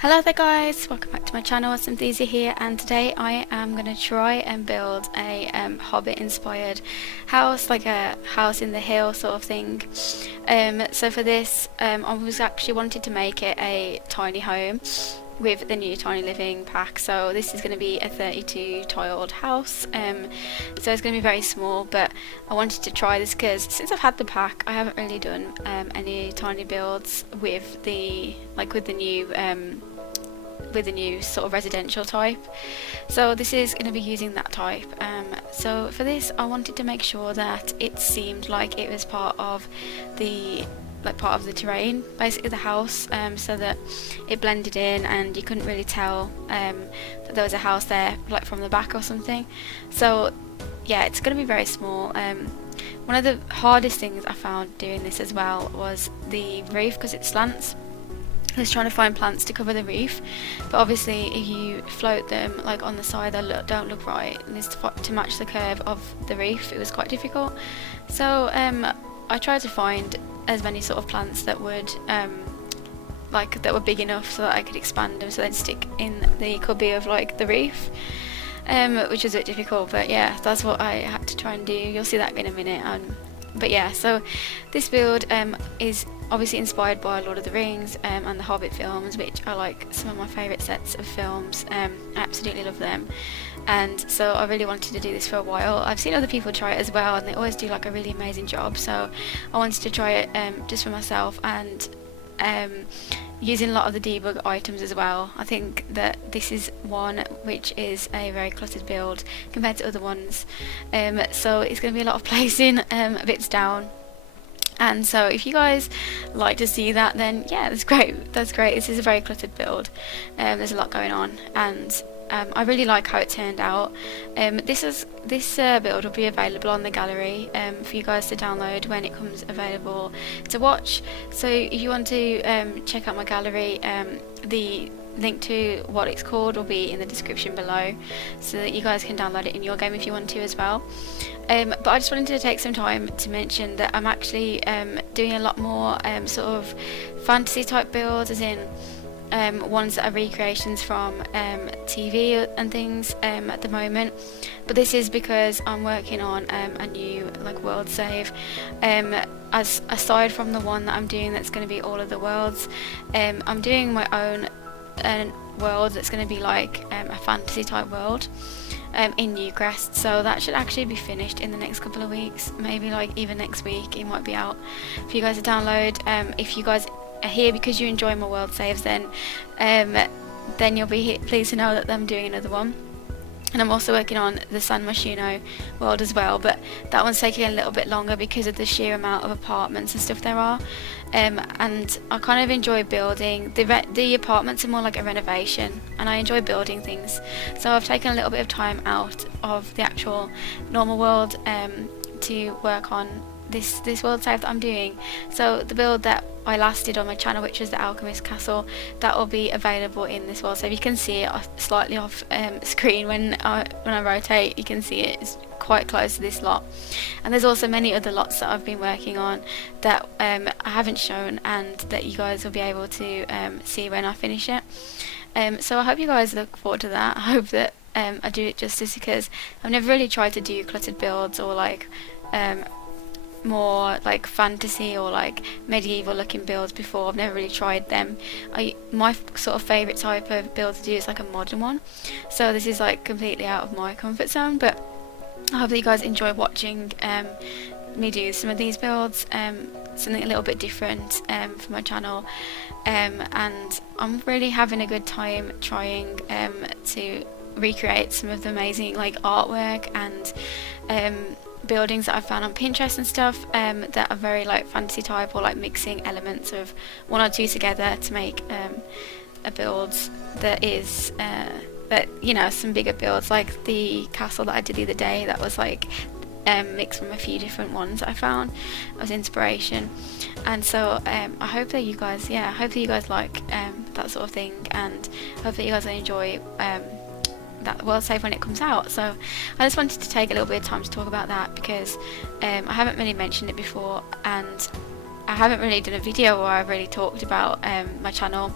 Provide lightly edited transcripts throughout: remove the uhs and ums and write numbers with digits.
Hello there guys, welcome back to my channel. Simthesia here, and today I am going to try and build a Hobbit inspired house, like a house in the hill sort of thing. So for this I was actually wanted to make it a tiny home with the new tiny living pack. So this is going to be a 32 tiled house, so it's going to be very small, but I wanted to try this because since I've had the pack I haven't really done any tiny builds with the new sort of residential type. So this is going to be using that type. So for this I wanted to make sure that it seemed like it was part of the terrain, basically the house, so that it blended in and you couldn't really tell that there was a house there like from the back or something. So yeah, it's going to be very small. One of the hardest things I found doing this as well was the roof, because it slants. I was trying to find plants to cover the roof, but obviously if you float them like on the side they don't look right, and this to match the curve of the roof, it was quite difficult. So I tried to find as many sort of plants that would that were big enough so that I could expand them so they'd stick in the cubby of like the roof, which was a bit difficult, but yeah, that's what I had to try and do. You'll see that in a minute. But yeah, so this build is obviously inspired by Lord of the Rings and the Hobbit films, which are like some of my favourite sets of films. I absolutely love them, and so I really wanted to do this for a while. I've seen other people try it as well, and they always do like a really amazing job, so I wanted to try it just for myself, and using a lot of the debug items as well. I think that this is one which is a very cluttered build compared to other ones, so it's going to be a lot of placing bits down. And so if you guys like to see that, then yeah, that's great. This is a very cluttered build. There's a lot going on, and I really like how it turned out. This build will be available on the gallery for you guys to download when it comes available to watch. So if you want to check out my gallery, the link to what it's called will be in the description below, so that you guys can download it in your game if you want to as well. But I just wanted to take some time to mention that I'm actually doing a lot more sort of fantasy type builds, as in ones that are recreations from TV and things at the moment. But this is because I'm working on a new like world save, as aside from the one that I'm doing that's going to be all of the worlds. I'm doing my own world that's going to be like a fantasy type world in Newcrest, so that should actually be finished in the next couple of weeks, maybe like even next week it might be out for you guys to download. If you guys are here because you enjoy my world saves, then you'll be pleased to know that I'm doing another one. And I'm also working on the San Myshuno world as well, but that one's taking a little bit longer because of the sheer amount of apartments and stuff there are. And I kind of enjoy building. The apartments are more like a renovation, and I enjoy building things. So I've taken a little bit of time out of the actual normal world to work on this world save that I'm doing. So the build that I last did on my channel, which is the Alchemist Castle, that will be available in this world save. You can see it slightly off screen when I rotate. You can see it's quite close to this lot, and there's also many other lots that I've been working on that I haven't shown, and that you guys will be able to see when I finish it. So I hope you guys look forward to that. I hope that I do it justice, because I've never really tried to do cluttered builds or like more like fantasy or like medieval looking builds before. I've never really tried them. My sort of favourite type of build to do is like a modern one, so this is like completely out of my comfort zone, but I hope that you guys enjoy watching me do some of these builds, something a little bit different for my channel, and I'm really having a good time trying to recreate some of the amazing like artwork and buildings that I've found on Pinterest and stuff, that are very like fantasy type, or like mixing elements of one or two together to make a build that is that, you know, some bigger builds, like the castle that I did the other day, that was like mixed from a few different ones that I found as inspiration. And so I hope that you guys like that sort of thing, and I hope that you guys will enjoy that world save when it comes out. So I just wanted to take a little bit of time to talk about that, because I haven't really mentioned it before, and I haven't really done a video where I've really talked about my channel.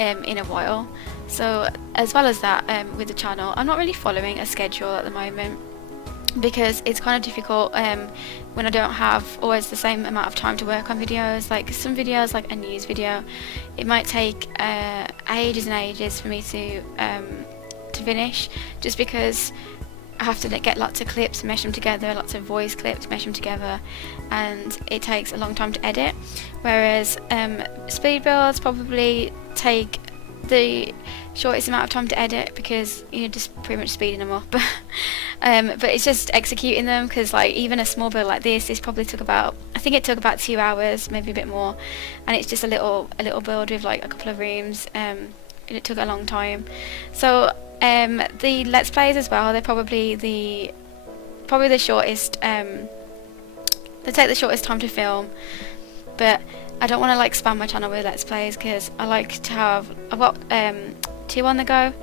in a while. So as well as that, with the channel, I'm not really following a schedule at the moment, because it's kind of difficult when I don't have always the same amount of time to work on videos. Like some videos, like a news video, it might take ages and ages for me to finish, just because I have to get lots of clips, mesh them together, lots of voice clips, mesh them together, and it takes a long time to edit. Whereas speed builds probably take the shortest amount of time to edit, because you're just pretty much speeding them up. But it's just executing them, because like even a small build like this probably took about, I think it took about 2 hours, maybe a bit more, and it's just a little build with like a couple of rooms, and it took a long time. So the let's plays as well, they're probably the shortest, they take the shortest time to film, but I don't want to like spam my channel with let's plays, because I like to have, I've got 2 on the go,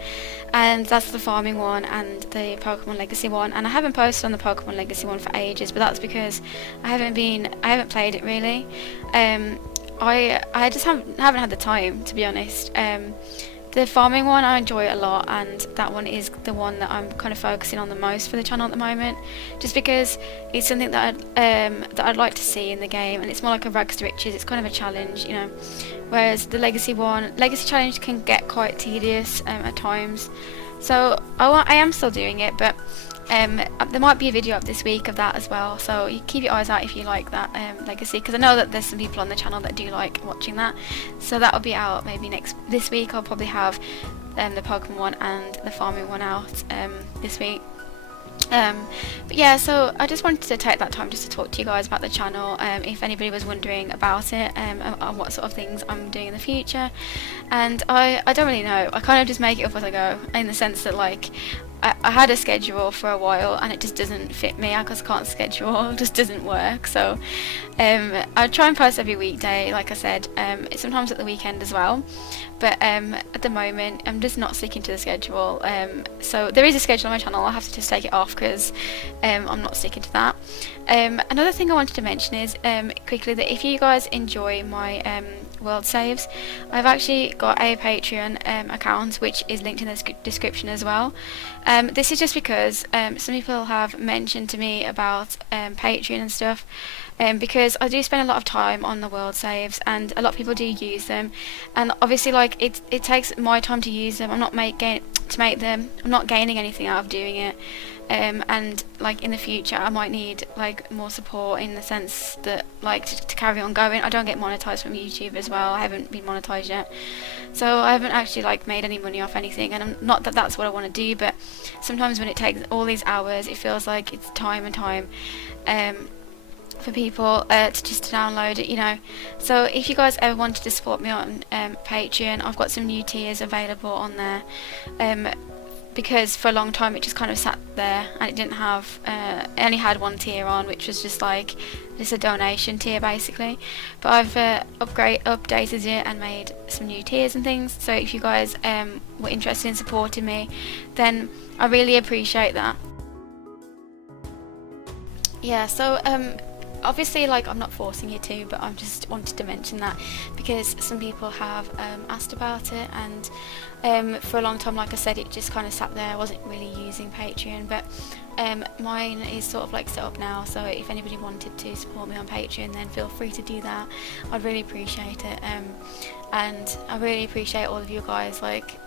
and that's the farming one and the Pokemon Legacy one, and I haven't posted on the Pokemon Legacy one for ages, but that's because I haven't played it really. I just haven't had the time, to be honest. The farming one I enjoy a lot, and that one is the one that I'm kind of focusing on the most for the channel at the moment, just because it's something that I'd like to see in the game, and it's more like a rags to riches. It's kind of a challenge, you know. Whereas the Legacy challenge can get quite tedious at times. So I am still doing it, but there might be a video up this week of that as well, so you keep your eyes out if you like that Legacy, because I know that there's some people on the channel that do like watching that. So that will be out maybe this week. I'll probably have the Pokemon one and the farming one out this week. But yeah, so I just wanted to take that time just to talk to you guys about the channel, if anybody was wondering about it, and what sort of things I'm doing in the future. And I don't really know, I kind of just make it up as I go, in the sense that like I had a schedule for a while and it just doesn't fit me. I just can't schedule, it just doesn't work. So I try and post every weekday, like I said, sometimes at the weekend as well, but at the moment I'm just not sticking to the schedule. So there is a schedule on my channel, I'll have to just take it off because I'm not sticking to that. Another thing I wanted to mention is quickly, that if you guys enjoy my world saves, I've actually got a Patreon account, which is linked in the description as well. This is just because some people have mentioned to me about Patreon and stuff, because I do spend a lot of time on the world saves, and a lot of people do use them, and obviously like it takes my time to use them. I'm not gaining anything out of doing it. And like in the future I might need like more support, in the sense that like to carry on going. I don't get monetized from YouTube as well, I haven't been monetized yet, so I haven't actually like made any money off anything, and I'm not that that's what I want to do, but sometimes when it takes all these hours, it feels like it's time and time for people to just download it, you know. So if you guys ever wanted to support me on Patreon, I've got some new tiers available on there, because for a long time it just kind of sat there and it didn't have, it only had one tier on, which was just a donation tier basically. But I've updated it and made some new tiers and things, so if you guys were interested in supporting me, then I really appreciate that. Yeah, so obviously like I'm not forcing you to, but I just wanted to mention that because some people have asked about it, and for a long time, like I said, it just kind of sat there. I wasn't really using Patreon, but mine is sort of like set up now, so if anybody wanted to support me on Patreon, then feel free to do that. I'd really appreciate it, and I really appreciate all of you guys like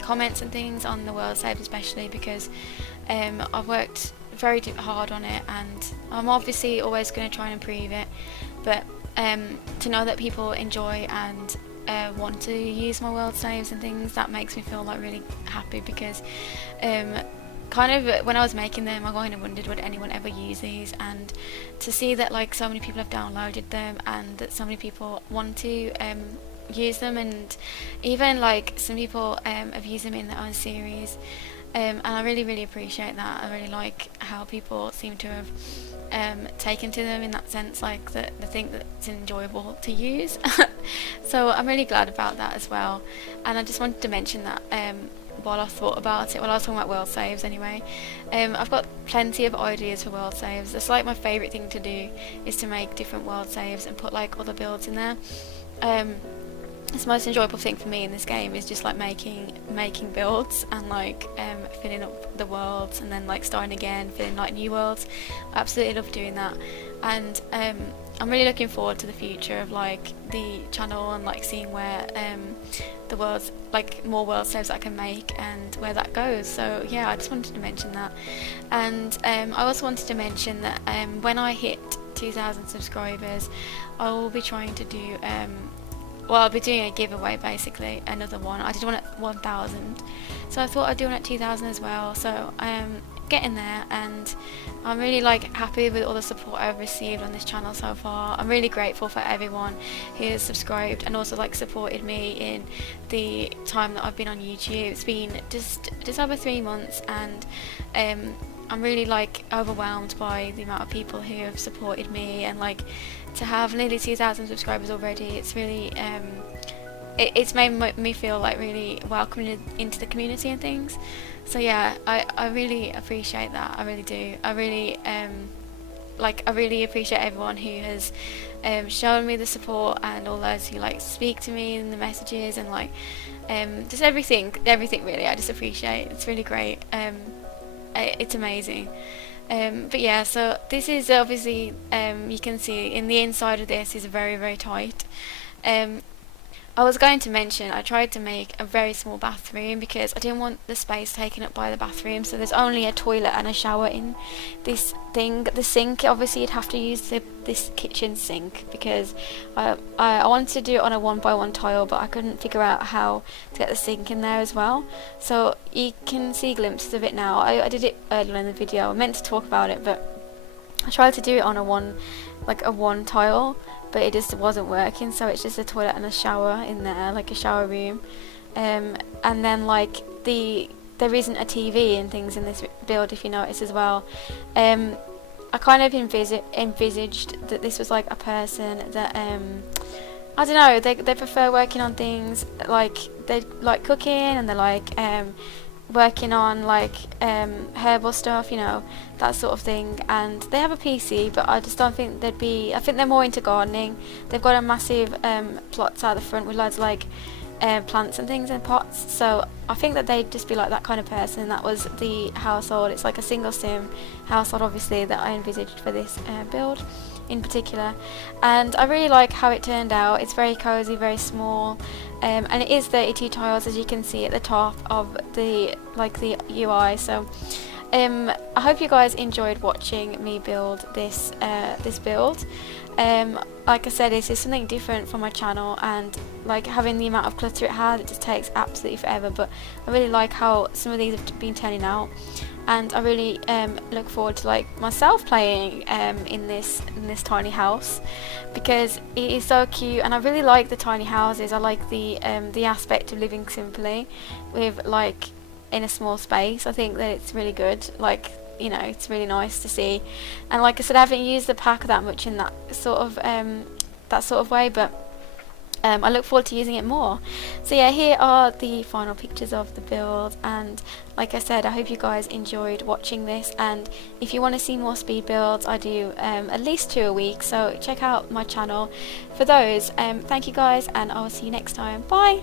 comments and things on the world saves, especially because I've worked very hard on it, and I'm obviously always going to try and improve it, but to know that people enjoy and want to use my world saves and things, that makes me feel like really happy, because kind of when I was making them, I kind of wondered, would anyone ever use these, and to see that like so many people have downloaded them and that so many people want to use them, and even like some people have used them in their own series, and I really appreciate that. I really like how people seem to have taken to them in that sense, like that they think that it's enjoyable to use. So I'm really glad about that as well, and I just wanted to mention that while I thought about it, while I was talking about world saves anyway. I've got plenty of ideas for world saves. It's like my favourite thing to do is to make different world saves and put like other builds in there. It's the most enjoyable thing for me in this game is just like making builds and like filling up the worlds and then like starting again, filling like new worlds. I absolutely love doing that, and I'm really looking forward to the future of like the channel and like seeing where the worlds, like more world saves I can make and where that goes. So yeah, I just wanted to mention that, and I also wanted to mention that when I hit 2,000 subscribers, I will be trying to do well, I'll be doing a giveaway, basically, another one. I did one at 1,000, so I thought I'd do one at 2,000 as well. So I am getting there, and I'm really like happy with all the support I've received on this channel so far. I'm really grateful for everyone who has subscribed and also like supported me in the time that I've been on YouTube. It's been just over 3 months, and I'm really like overwhelmed by the amount of people who have supported me, and like to have nearly 2,000 subscribers already, it's really it's made me feel like really welcomed into the community and things. So yeah, I really appreciate that. I really do. I really appreciate everyone who has shown me the support, and all those who like speak to me in the messages, and like just everything really. I just appreciate. It's really great. It's amazing. But yeah, so this is obviously, you can see in the inside of this is very, very tight. I was going to mention, I tried to make a very small bathroom because I didn't want the space taken up by the bathroom, so there's only a toilet and a shower in this thing. The sink, obviously you'd have to use this kitchen sink, because I wanted to do it on a 1x1 tile, but I couldn't figure out how to get the sink in there as well. So you can see glimpses of it now. I did it earlier in the video. I meant to talk about it, but I tried to do it on a one tile, but it just wasn't working. So it's just a toilet and a shower in there, like a shower room, and then like there isn't a TV and things in this build, if you notice as well. I kind of envisaged that this was like a person that I don't know, they prefer working on things like they like cooking, and they like working on like herbal stuff, you know, that sort of thing, and they have a PC, but I just don't think they'd be, I think they're more into gardening. They've got a massive plots out the front with loads of like plants and things in pots, so I think that they'd just be like that kind of person. That was the household. It's like a single sim household, obviously, that I envisaged for this build in particular, and I really like how it turned out. It's very cozy, very small, and it is 32 tiles, as you can see at the top of the UI. So I hope you guys enjoyed watching me build this build. Like I said, this is something different from my channel, and like having the amount of clutter it had, it just takes absolutely forever, but I really like how some of these have been turning out, and I really look forward to like myself playing in this tiny house, because it is so cute, and I really like the tiny houses. I like the aspect of living simply with like in a small space. I think that it's really good, like, you know, it's really nice to see. And like I said, I haven't used the pack that much in that sort of way, but I look forward to using it more. So yeah, here are the final pictures of the build, and like I said, I hope you guys enjoyed watching this, and if you want to see more speed builds, I do at least 2 a week, so check out my channel for those. Thank you guys, and I will see you next time. Bye!